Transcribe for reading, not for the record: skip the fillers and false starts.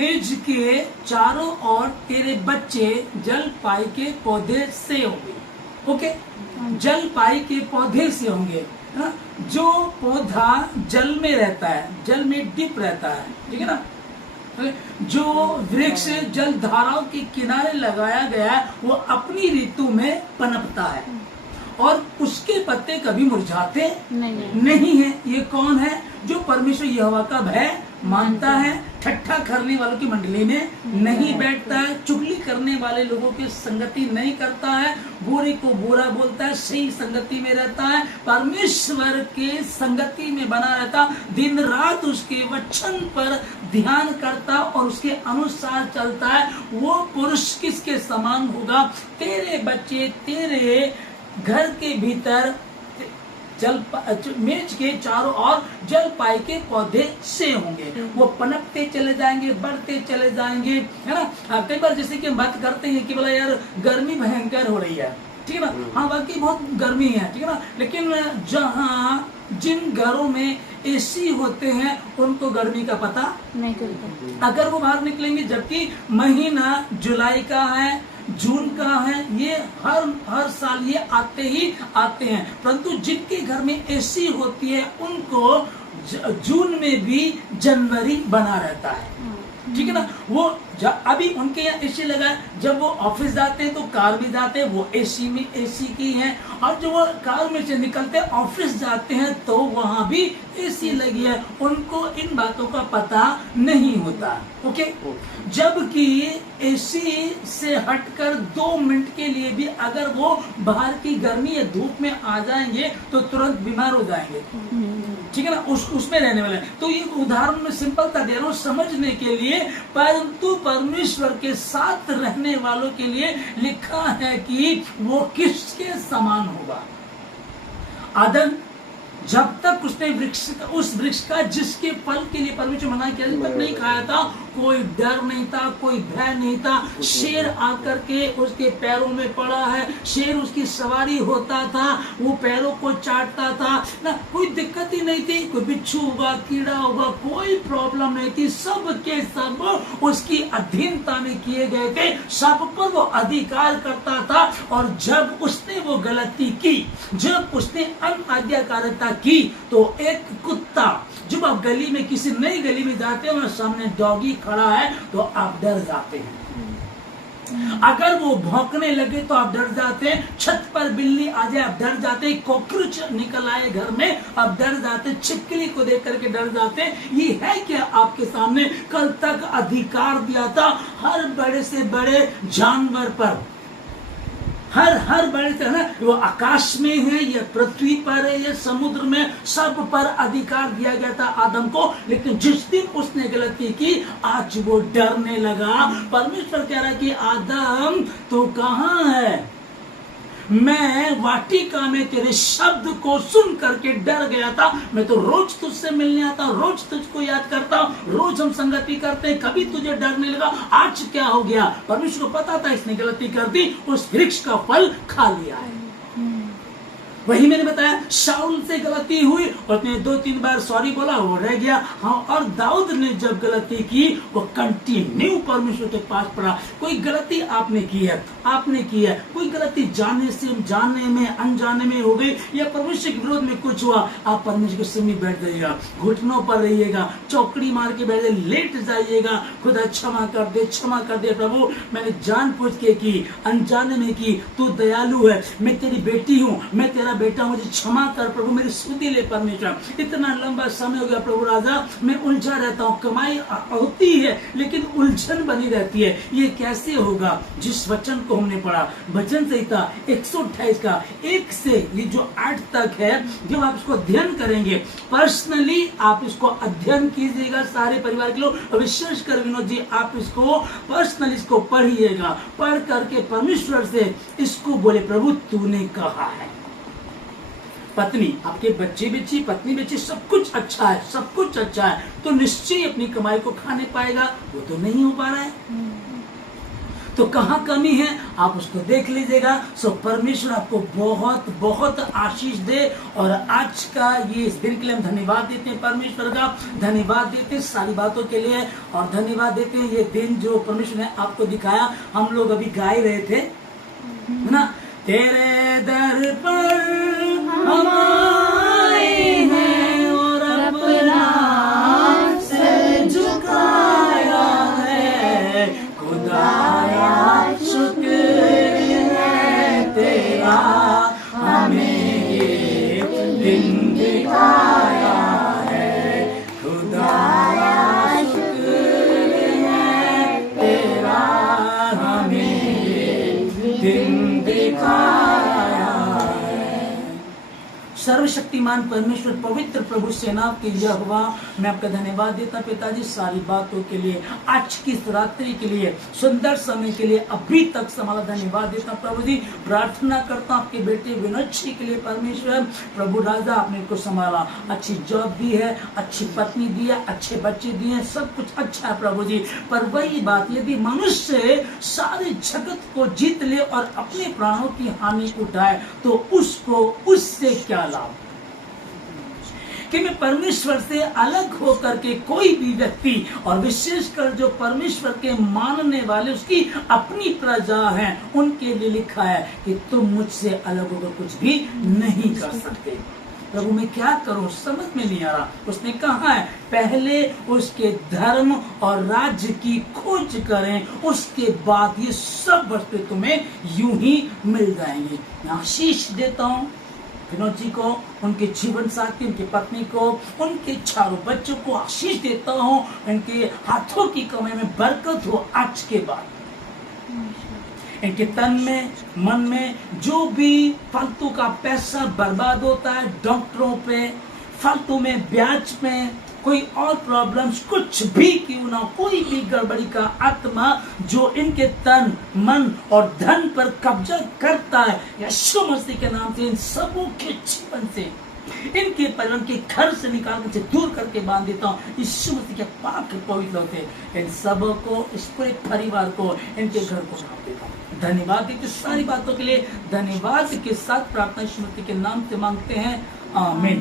मेज के चारों ओर तेरे बच्चे जल पाई के पौधे से होंगे। ओके, जल पाई के पौधे से होंगे। हाँ? जो पौधा जल में रहता है, जल में डिप रहता है, ठीक है ना। जो वृक्ष जल धाराओं के किनारे लगाया गया है वो अपनी ऋतु में पनपता है और उसके पत्ते कभी मुरझाते नहीं है। ये कौन है? जो परमेश्वर यहोवा का भय मानता है, ठट्ठा करने वालों की मंडली में नहीं बैठता है, चुगली करने वाले लोगों की संगति नहीं करता है, बुरे को बुरा बोलता है, सही संगति में रहता है, परमेश्वर के संगति में बना रहता, दिन रात उसके वचन पर ध्यान करता और उसके अनुसार चलता है। वो पुरुष किसके समान होगा? तेरे बच्चे तेरे घर के भीतर मेज के चारों ओर जल पाई के पौधे से होंगे। वो पनपते चले जाएंगे, बढ़ते चले जाएंगे, है ना। कई बार जैसे कि हम बात करते हैं कि बोला यार गर्मी भयंकर हो रही है, ठीक है ना। हाँ वाकई बहुत गर्मी है, ठीक है ना। लेकिन जिन घरों में एसी होते हैं उनको गर्मी का पता नहीं चलता। अगर वो बाहर निकलेंगे, जबकि महीना जुलाई का है, जून का है, ये हर साल ये आते ही आते हैं। परंतु जिनके घर में एसी होती है उनको जून में भी जनवरी बना रहता है, ठीक है ना। वो अभी उनके यहाँ एसी लगा है, जब वो ऑफिस जाते हैं तो कार में जाते हैं, वो एसी में एसी की है, और जब वो कार में से निकलते हैं ऑफिस जाते हैं तो वहां भी एसी लगी है। उनको इन बातों का पता नहीं होता। ओके, जबकि एसी से हटकर 2 मिनट के लिए भी अगर वो बाहर की गर्मी या धूप में आ जाएंगे तो तुरंत बीमार हो जाएंगे, ठीक है ना। उसमें रहने वाले। तो ये उदाहरण में सिंपलता दे रहा हूँ समझने के लिए, परंतु परमेश्वर के साथ रहने वालों के लिए लिखा है कि वो किसके समान होगा। आदम जब तक उसने उस वृक्ष का जिसके फल के लिए परमेश्वर मना किया तक नहीं खाया था, कोई डर नहीं था, कोई भय नहीं था। शेर आकर के उसके पैरों में पड़ा है, शेर उसकी सवारी होता था, वो पैरों को चाटता था ना, कोई दिक्कत ही नहीं थी। कोई बिच्छू होगा, कीड़ा होगा, कोई प्रॉब्लम नहीं थी। सब के सब उसकी अधीनता में किए गए थे, सब पर वो अधिकार करता था। और जब उसने वो गलती की, जब उसने अनाज्ञाकारिता की, तो एक कुत्ता, जब आप गली में किसी नई गली में जाते हो, सामने डॉगी खड़ा है तो आप डर जाते हैं। अगर वो भौंकने लगे तो आप डर जाते हैं। छत पर बिल्ली आ जाए आप डर जाते हैं। कॉकरोच निकल आए घर में आप डर जाते हैं। छिपकली को देख करके डर जाते हैं। ये है क्या आपके सामने कल तक अधिकार दिया था हर बड़े से बड़े जानवर पर, हर बड़े तरह ना, वो आकाश में है या पृथ्वी पर है या समुद्र में, सब पर अधिकार दिया गया था आदम को। लेकिन जिस दिन उसने गलती की, आज वो डरने लगा। परमेश्वर कह रहा है कि आदम तो कहाँ है? मैं वाटिका में तेरे शब्द को सुन करके डर गया था। मैं तो रोज तुझसे मिलने आता हूँ, रोज तुझको याद करता हूँ, रोज हम संगति करते हैं, कभी तुझे डरने लगा। आज क्या हो गया? परमेश्वर को पता था इसने गलती कर दी, उस वृक्ष का फल खा लिया है। वही मैंने बताया, शाऊल से गलती हुई और उसने 2-3 बार सॉरी बोला, वो रह गया। हाँ, और दाऊद ने जब गलती की वो कंटिन्यू परमेश्वर के पास पड़ा। कोई गलती आपने की है, कोई गलती जानने में अनजाने में हो गई या परमेश्वर के विरोध में कुछ हुआ, आप परमेश्वर के सामने बैठ जाइएगा, घुटनों पर रहिएगा, चौकड़ी मार के बैठ जाइए, लेट जाइएगा। खुदा क्षमा कर दे प्रभु, मैंने जानबूझ के की, अनजाने में की, तू दयालु है, मैं तेरी बेटी हूँ, मैं तेरा बेटा, मुझे क्षमा कर प्रभु, मेरी सुधि ले परमेश्वर। इतना लंबा समय हो गया प्रभु राजा, मैं उलझा रहता हूँ, कमाई होती है लेकिन उलझन बनी रहती है। ये कैसे होगा? जिस वचन को हमने पढ़ा, वचन संहिता 128 का 1 से ये जो 8 तक है, जब आप इसको अध्ययन करेंगे, पर्सनली आप इसको अध्ययन कीजिएगा सारे परिवार के लोग, विशेषकर विनोद जी आप इसको पर्सनली इसको पढ़िएगा। पढ़ करके परमेश्वर से इसको बोले, प्रभु तूने कहा है। पत्नी, आपके बच्चे बेची, पत्नी बेची, सब कुछ अच्छा है, तो निश्चय अपनी कमाई को खाने पाएगा। वो तो नहीं हो पा रहा है। तो कहाँ कमी है आप उसको देख लीजिएगा। सो परमेश्वर आपको बहुत बहुत आशीष दे। और आज का ये इस दिन के लिए हम धन्यवाद देते हैं, परमेश्वर का धन्यवाद देते हैं सारी बातों के लिए। और धन्यवाद देते हैं ये दिन जो परमेश्वर ने आपको दिखाया। हम लोग अभी गा ही रहे थे, है ना, तेरे दर पर हम आए हैं और अपना सर झुकाया है, खुदाया शुक्र है तेरा, हमें ये दिन दिखाया है, खुदाया शुक्र है तेरा, हमें ये दिन दिखाया है। सर्वशक्तिमान परमेश्वर पवित्र प्रभु सेना के यहोवा, मैं आपका धन्यवाद देता पिताजी सारी बातों के लिए, आज की इस रात्रि के लिए, सुंदर समय के लिए, अभी तक संभाला धन्यवाद देता प्रभु जी। प्रार्थना करता आपके बेटे विनोद के लिए परमेश्वर प्रभु राजा आपने को संभाला, अच्छी जॉब दी है, अच्छी पत्नी दी है, अच्छे बच्चे दिए हैं, सब कुछ अच्छा है प्रभु जी। पर वही बात, यदि मनुष्य सारे जगत को जीत ले और अपने प्राणों की हानि उठाए तो उसको उससे क्या लाभ? कि मैं परमेश्वर से अलग होकर के कोई भी व्यक्ति, और विशेषकर जो परमेश्वर के मानने वाले उसकी अपनी प्रजा हैं, उनके लिए लिखा है कि तुम मुझसे अलग होकर कुछ भी नहीं कर सकते। प्रभु मैं क्या करूं, समझ में नहीं आ रहा। उसने कहा है पहले उसके धर्म और राज्य की खोज करें, उसके बाद ये सब वस्तुएं तुम्हें यूं ही मिल जाएंगी। मैं आशीष देता हूँ विनोद जी को, उनके जीवन साथी, उनकी पत्नी को, उनके चारों बच्चों को आशीष देता हूँ। इनके हाथों की कमाई में बरकत हो आज के बाद। इनके तन में मन में जो भी फालतू का पैसा बर्बाद होता है डॉक्टरों पे, फालतू में ब्याज में, कोई और प्रॉब्लम्स कुछ भी क्यों ना, कोई भी गड़बड़ी का आत्मा जो इनके तन मन और धन पर कब्जा करता है, यीशु मसीह के नाम से इन सबों के जीवन से, इनके परिवार के घर से निकाल कर दूर करके बांध देता हूँ यीशु मसीह के पाक पवित्र होते। इन सबों को, इस पूरे परिवार को, इनके घर को नाम देता हूँ। धन्यवाद देते सारी बातों के लिए, धन्यवाद के साथ प्रार्थना यीशु मसीह के नाम से मांगते हैं, आमीन।